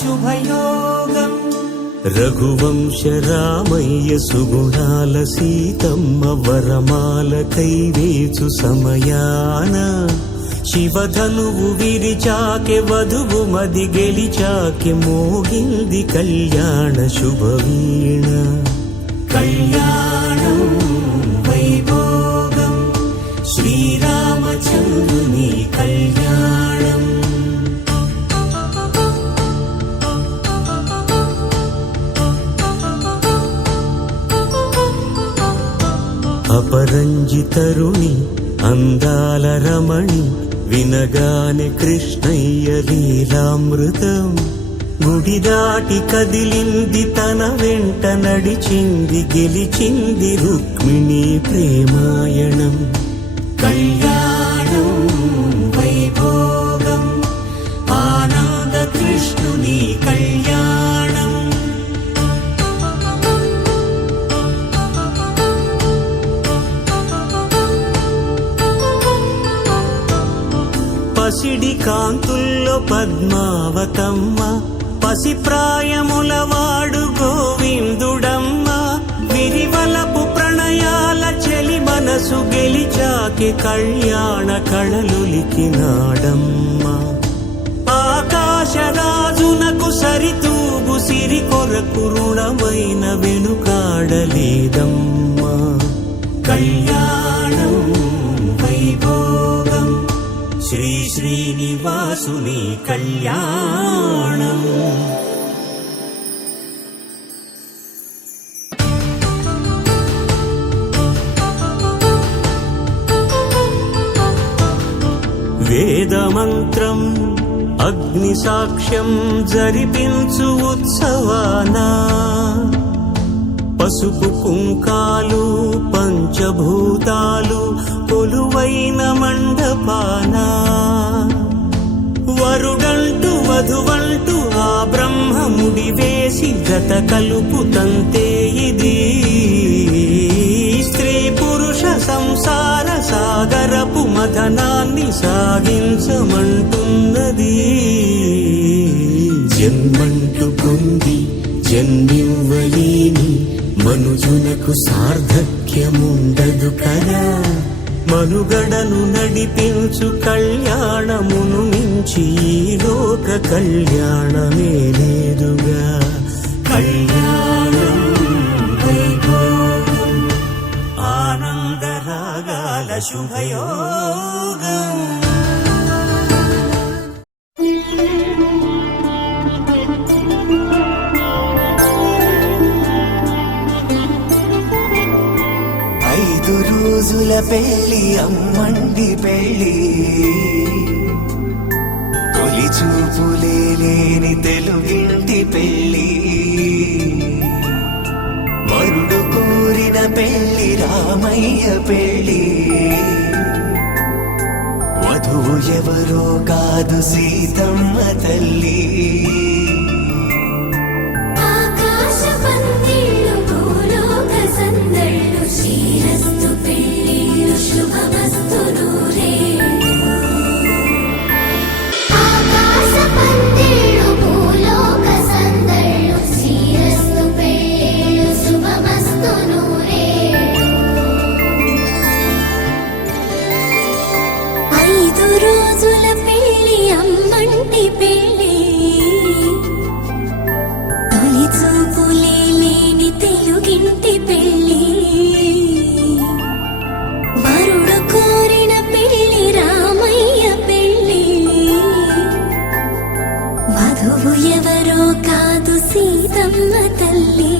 శుభయోగం రఘువంశ రామయ్య సుగుణాల సీతమ్మ వరమాల కైవేచు సమయాన శివధనువు విరిచాకె వధువు మది గెలిచాకె మోగింది కళ్యాణ శుభవీణ కళ్యాణం వైభోగం శ్రీరామచంద్రుని కళ్యాణం అపరంజితరుణి అందాల రమణి వినగానే కృష్ణయ్య లీలామృతం గుడి దాటి కదిలింది తన వెంట నడిచింది గెలిచింది రుక్మిణి ప్రేమాయణం కళ్యాణం వైభోగం ఆనంద కృష్ణుని కళ్యాణం పసిడి కాంతుల్లో పద్మావతమ్మ పసిప్రాయముల వాడు గోవిందుడమ్మ విరివలపు ప్రణయాల చెలి మనసు గెలిచాకి కళ్యాణ కళలులికినాడమ్మ ఆకాశరాజునకు సరితూగు సిరి కొరకు రుణమైన వెనుకాడలేదమ్మా కళ్యాణం వైభోగం శ్రీ శ్రీనివాసుని కళ్యాణం వేదమంత్రం అగ్ని సాక్ష్యం జరిపించు ఉత్సవానా పసుపు కుంకాలు పంచభూతాలు కొలువైన మండపాన వరుడంటూ వధువంటూ ఆ బ్రహ్మముడి వేసి గత కలుపు తంతే ఇది స్త్రీ పురుష సంసార సాగరపు మథనాన్ని సాగించమంటున్నది జన్మంటూ పొంది జన్మివ్వలేని మనుజునకు సార్థక్యముండదు కదా మనుగడను నడిపించు కళ్యాణమును మించి ఈ లోక కళ్యాణమే లేదుగా కళ్యాణం వైభోగం ఆనందరాగాల శుభయోగం 5 రోజుల పెళ్లి అమ్మండి పెళ్లి తొలి చూపులే లేని తెలుగింటి పెళ్లి వరుడు కోరిన పెళ్లి రామయ్య పెళ్లి వధువు ఎవరో కాదు సీతమ్మ తల్లి వధువు ఎవరో కాదు సీతమ్మ తల్లి